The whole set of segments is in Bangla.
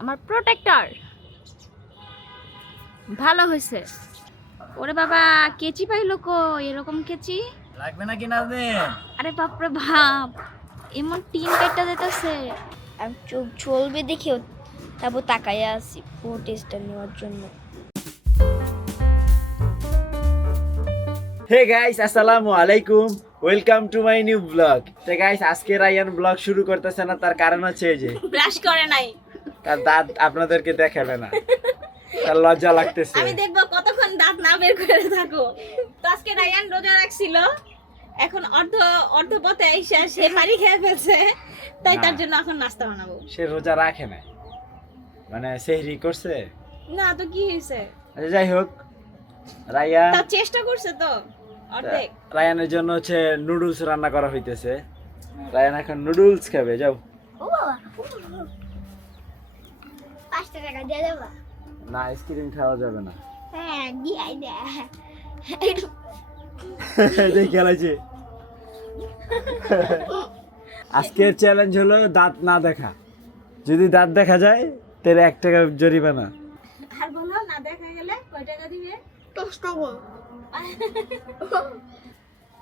আমার প্রোটেক্টর ভালো হয়েছে। ওরে বাবা, কেচি পাইলো কো? এরকম কেচি লাগবে নাকি নাজনীন? আরে বাপরে বাপ, এমন টিন কাটটা যেতেছে। আমি চোখ চলবে দেখেও তারপর তাকাইয়া আছি পুরো টেস্টটা নেওয়ার জন্য। হে গাইস, আসসালামু আলাইকুম, welcome to my new blog. তো গাইস, আজকে রায়ান ব্লগ শুরু করতেছে না, তার কারণ হচ্ছে এই যে ব্রাশ করে নাই, তার দাঁত আপনাদেরকে দেখাবে না, তার লজ্জা লাগতেছে। আমি দেখবো কতক্ষণ দাঁত না বের করে থাকো। তো আজকে রায়ান রোজা রাখছিল, এখন অর্ধ পথে এসে সে পানি খেয়ে ফেলছে, তাই তার জন্য এখন নাস্তা বানাবো। সে রোজা রাখে না, মানে সেহরি করছে না তো কি হয়েছে, আচ্ছা যাই হোক, রায়ান তার চেষ্টা করছে তো অর্ধেক। রায়ানের জন্য হচ্ছে নুডলস রান্না করা হইতেছে। রায়ান এখন নুডলস খাবে। যাও। ও বাবা, 5 টাকা দিয়ে দেবা? না, আইসক্রিম খাওয়া যাবে না। হ্যাঁ দিয়াই দে। দেখে খেলাইছে। আজকের চ্যালেঞ্জ হলো দাঁত না দেখা। যদি দাঁত দেখা যায় তাহলে 1 টাকা জরিমানা। আর বলো না দেখা গেলে কয় টাকা দিবে? 10 টাকা।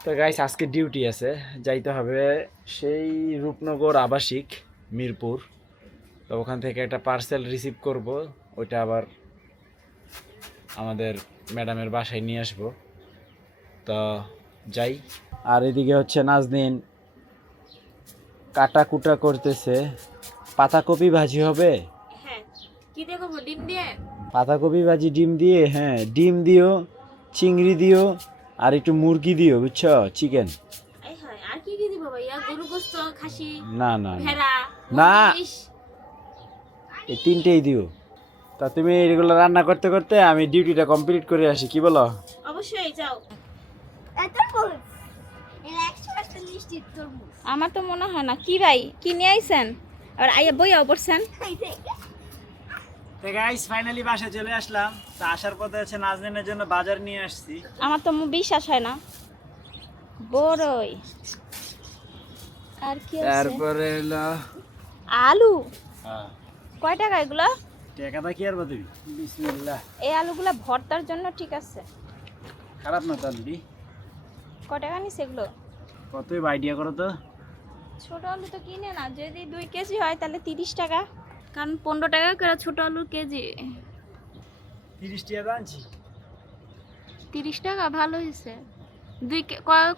তো গাইস, আজকে ডিউটি আছে, যাইতে হবে সেই রূপনগর আবাসিক মিরপুর। তো ওখান থেকে একটা পার্সেল রিসিভ করব, ওইটা আবার আমাদের ম্যাডামের বাসায় নিয়ে আসবো। তো যাই। আর এদিকে হচ্ছে নাজনীন কাটা কুটা করতেছে। পাতাকপি ভাজি হবে। হ্যাঁ, কি দিয়ে করবো? ডিম দিয়ে? পাতাকপি ভাজি ডিম দিয়ে, হ্যাঁ ডিম দিও, চিংড়ি দিও, আর একটু মুরগি দিও, বুঝছো, চিকেন। এই হয়, আর কি কি দিব ভাইয়া? গরু গোশত, খাসি, না না না, ভেড়া, না। মহিষ? এই 3টেই দিও। তা তুমি এগুলো রান্না করতে করতে আমি ডিউটিটা কমপ্লিট করে আসি, কি বলো? অবশ্যই যাও। এত কই? এর 100% নিশ্চিত তরমুজ। আমার তো মনে হয় না। কি ভাই, কি নিয়ে আইছেন? আর আইয়া বইয়া পড়ছেন? তো গাইস, ফাইনালি বাসায় চলে আসলাম। তো আসার পথে হচ্ছে নাজনীনের জন্য বাজার নিয়ে আসছি। আমার তো বিশ্বাস হয় না। বড়ই। আর কি আছে? তারপরে হলো আলু। হ্যাঁ, কয় টাকা এগুলো? টাকাটা কি আর বলবি? বিসমিল্লাহ। এই আলুগুলা ভর্তার জন্য ঠিক আছে। খারাপ না তো আলুটি। কয় টাকা নিছে এগুলো? কতই আইডিয়া করো তো। ছোট আলু তো কিনে না, যদি 2 কেজি হয় তাহলে 30 টাকা, কারণ 15 টাকা করে ছোট আলু কেজি। 30 টাকা আনছি। 30 টাকা ভালো হয়েছে।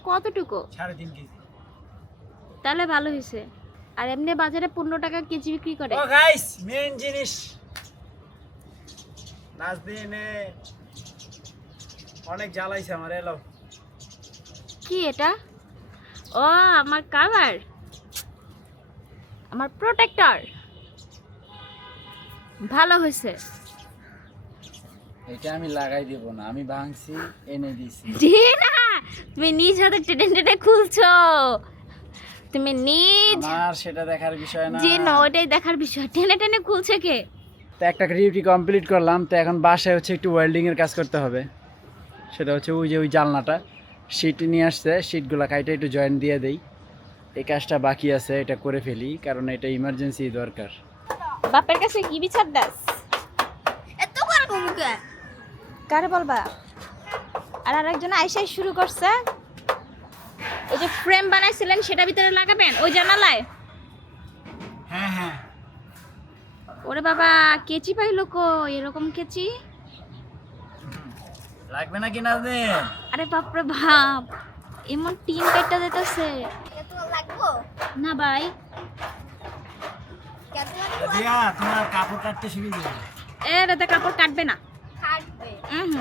কতটুকু? 3.5 কেজি। তাহলে ভালো হয়েছে। আর এমনি বাজারে 15 টাকা কেজি বিক্রি করে। ও গাইস, মেইন জিনিস, নাজনীনে অনেক জ্বালাইছে আমার। এলো কি এটা? ও আমার কাভার, আমার প্রোটেক্টর ভালো হয়েছে। এটা আমি লাগাই দিব না, আমি ভাঙছি, এনে দিছি। জি না, তুমি নিজ হাতে টেনে টেনে খুলছো। তুমি নিজ আমার সেটা দেখার বিষয় না। জি না, ওইটাই দেখার বিষয়। টেনে টেনে খুলছে কে? তো একটা ডিউটি কমপ্লিট করলাম। তো এখন বাসায় হচ্ছে একটু ওয়েল্ডিং এর কাজ করতে হবে। সেটা হচ্ছে ওই যে ওই জানলাটা শীট নিয়ে আসছে, শীটগুলো কাইটে একটু জয়েন দিয়ে দেই। এই কাজটা বাকি আছে, এটা করে ফেলি, কারণ এটা ইমার্জেন্সি দরকার। বাপের কাছে কি বিচার দাস? এত বড় মুখে কারে বলবা? আর আরেকজন আইসাই শুরু করছে। ওই যে ফ্রেম বানাইছিলেন সেটা ভিতরে লাগাবেন ওই জানালায়। হ্যাঁ হ্যাঁ, ওরে বাবা, কেচি পাইলো কো? এরকম কেচি? লাগবে নাকি নাজনীন? আরে বাপরে বাপ, এমন টিন কাটটা যেতেছে। এত লাগবো না ভাই, কত লাগবো? দিয়া তোমার কাপড় কাটতে শিখে দিও। এটাতে কাপড় কাটবে না। কাটবে হুম,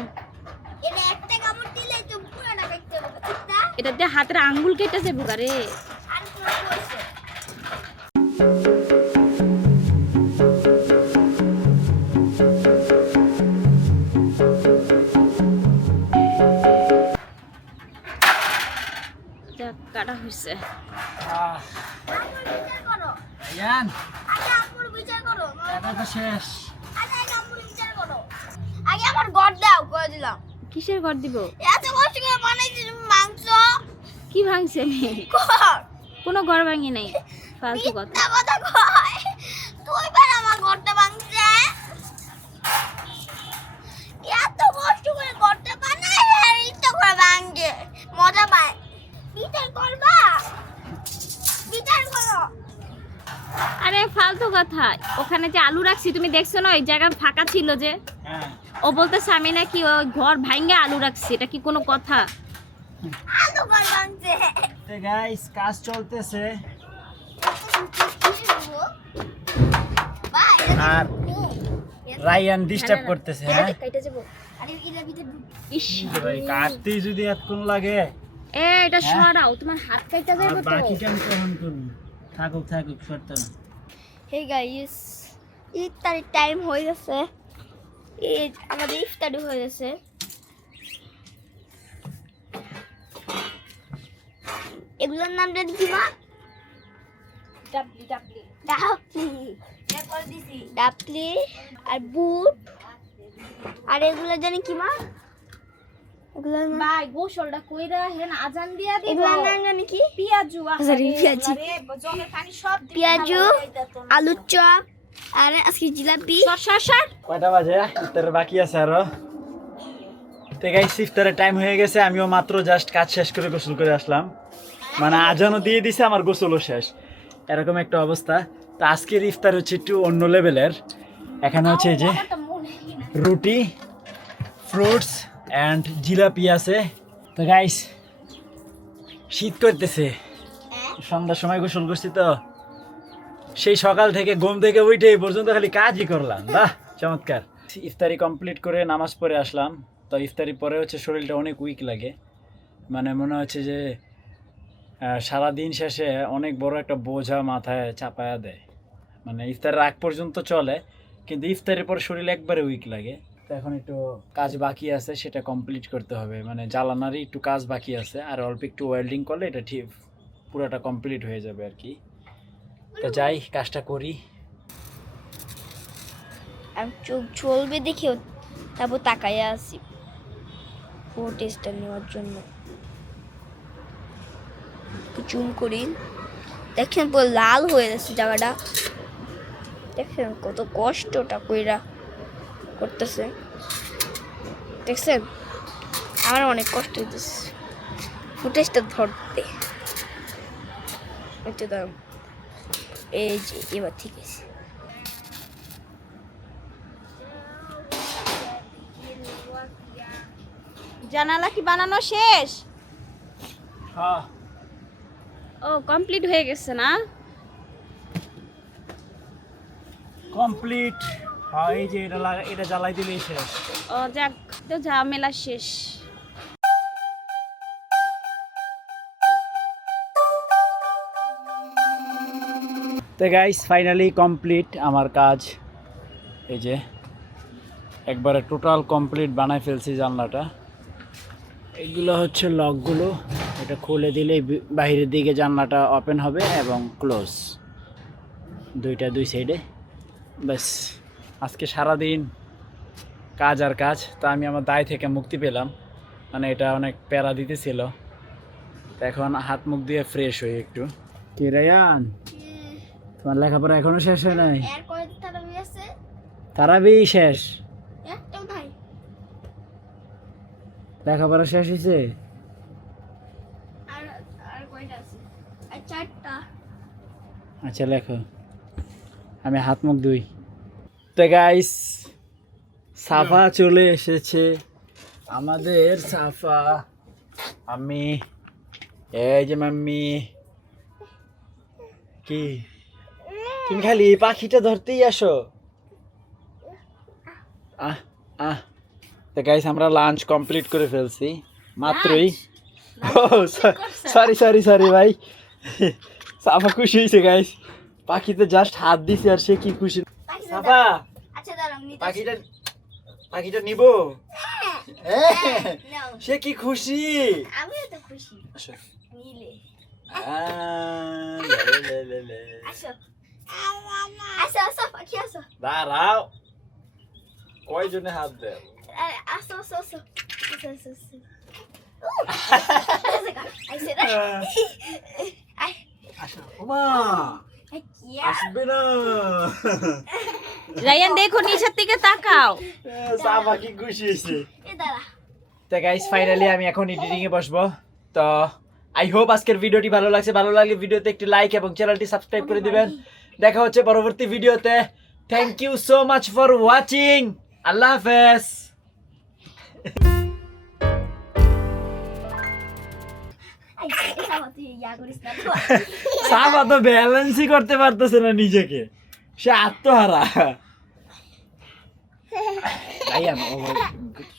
এটা একটা কামড় দিলে তো পুরোটা কাটতে হবে, ঠিক না? এটাতে হাতের আঙ্গুল কেটেছে বুকারে। আর পুরো কইছে যা কাটা হয়েছে। আপুর বিচার করো। ইয়ান, আগে আপুর বিচার করো। এটা তো শেষ। আগে আপুর বিচার করো। আগে আমার গড় দাও, করে দিলাম। কিসের ঘর দিব? এত কষ্ট করে বানাইছি মাংস। কি ভাঙছে আমি? কর কোনো ঘর ভাঙি নাই, ফালতু কথা। মিথ্যা কথা কয়। তুই বার আমার ঘরটা ভাঙছে। কথা, ওখানে যে আলু রাখছি তুমি দেখছো না, ওই জায়গা ফাঁকা ছিল যে, হ্যাঁ ও বলতেছে আমি নাকি ওই ঘর ভাঙ্গে আলু রাখছি, এটা কি কোনো কথা? আলু বানাচ্ছে তো গাইস কাজ চলতেছে ভাই আর রায়ান ডিস্টার্ব করতেছে। হ্যাঁ কাইটা যাব আরে এটা ভিতরে ইস ভাই কাটতে যদি এতক্ষণ লাগে এটা সরাও, তোমার হাত কাইটা আর যাবে তো। বাকিটা আমি কখন করবো? থাকুক থাকুক সরতে না। হে গাইস ইফতারি টাইম হয়ে গেছে, এই আমাদের ইফতারি হয়ে গেছে। এগুলোর নাম জানি কি মা? ডাবলি ডাবলি ডাবলি, ডাবলি আর বুট, আর এগুলো জানি কি মা? এগুলোর নাম, ভাই গোসলটা কইরা হেন আজান দিয়া দিব। এগুলোর নাম জানি কি? পিয়াজু Sorry, পিয়াজু। জলের পানি সব দিবি। পেঁয়াজু, আলুর চপ, আর আজকে জিলাপি। সর কয়টা বাজে? ইফতারের বাকি আছে আরো। তো গাইস ইফতারের টাইম হয়ে গেছে, আমিও মাত্র জাস্ট কাজ শেষ করে গোসল করে আসলাম, মানে আজানও দিয়ে দিছে, আমার গোসলও শেষ, এরকম একটা অবস্থা। তো আজকের ইফতার হচ্ছে একটু অন্য লেভেলের। এখানে হচ্ছে এই যে রুটি, ফ্রুটস অ্যান্ড জিলাপি আছে। তো গাইস শীত করতেছে, সন্ধ্যার সময় গোসল করছি তো, সেই সকাল থেকে ঘুম থেকে উঠে এই পর্যন্ত খালি কাজই করলাম। বাহ চমৎকার। ইফতারি কমপ্লিট করে নামাজ পড়ে আসলাম। তো ইফতারি পরে হচ্ছে শরীরটা অনেক উইক লাগে, মানে মনে হচ্ছে যে সারাদিন শেষে অনেক বড় একটা বোঝা মাথায় চাপায়া দেয়। মানে ইফতারের আগ পর্যন্ত চলে, কিন্তু ইফতারের পর শরীর একবারে উইক লাগে। তো এখন একটু কাজ বাকি আছে, সেটা কমপ্লিট করতে হবে, মানে জ্বালানারই একটু কাজ বাকি আছে, আর অল্প একটু ওয়েল্ডিং করলে এটা ঠিক পুরোটা কমপ্লিট হয়ে যাবে আর কি। তো যাই কাজটা করি। আমি চোখ চলবে দেখেও তারপর তাকাইয়া আছি পুরো টেস্টটা নেওয়ার জন্য। জুম করি, দেখেন পুরো লাল হয়ে যাচ্ছে জায়গাটা, দেখেন কত কষ্টটা কইরা করতেছে, দেখছেন আমার অনেক কষ্ট হইতেছে ফুটেজটা ধরতে। একটু দাম, এই যে এবার ঠিক আছে। জানালা কি বানানো শেষ? হ্যাঁ ও কমপ্লিট হয়ে গেছে না? কমপ্লিট। হ্যাঁ এই যে এটা জ্বালাই দিলেই শেষ। ও যাক, তো ঝামেলা শেষ। তো গাইস ফাইনালি কমপ্লিট আমার কাজ। এই যে একবারে টোটাল কমপ্লিট বানাই ফেলছি জানলাটা। এগুলো হচ্ছে লকগুলো, এটা খুলে দিলেই বাইরের দিকে জানলাটা ওপেন হবে এবং ক্লোজ, দুই সাইডে। ব্যাস আজকে সারাদিন কাজ আর কাজ। তো আমি আমার দায় থেকে মুক্তি পেলাম, মানে এটা অনেক প্যারা দিতেছিল। তো এখন হাত মুখ দিয়ে ফ্রেশ হই একটু। কি রায়ান, তোমার লেখাপড়া এখনো শেষ হয় নাই? এর কয়টা তারাবি আছে? তারাবি শেষ? একটাও নাই। লেখাপড়া শেষ হয়েছে? আর আর কয়টা আছে? আর চারটা। আচ্ছা লেখো, আমি হাত মুখ ধুই। তো গাইস সাফা চলে এসেছে, আমাদের সাফা। আমি এই যে মাম্মি, কি তুমি খালি পাখিটা ধরতেই আসো? আহ আহ তো গাইস আমরা লাঞ্চ কমপ্লিট করে ফেলছি মাত্রই। ও সরি ভাই, সাফা খুশি হয়েছে গাইস, পাখিতে জাস্ট হাত দিছে আর সে কি খুশি। সাফা আচ্ছা দাঁড়াও নিতে। পাখিটা নিব, নাও। সে কি খুশি। আমিও তো খুশি। আসো। নিলে। লে। আসো। আসো আসো পাখি আসো। দাঁড়াও, কয়জনে হাত দেয়? আরে আসো আসো আসো। আসো আসো আসো। আইসে না। আই আসো ওমা, কি আসবে না। রায়ান দেখো নিচের দিকে তাকাও। সাফা কি খুশি হয়েছে। এ দাঁড়া। তো গাইস ফাইনালি আমি এখন এডিটিং এ বসবো। তো আই হোপ আজকের ভিডিওটি ভালো লাগছে, ভালো লাগলে ভিডিওতে একটি লাইক এবং চ্যানেলটি সাবস্ক্রাইব করে দিবেন। দেখা হচ্ছে পরবর্তী ভিডিওতে। Thank you so much for watching. আল্লাহ হাফেজ। সাফা তো ব্যালেন্সই করতে পারতেছে না নিজেকে, সে আত্মহারা।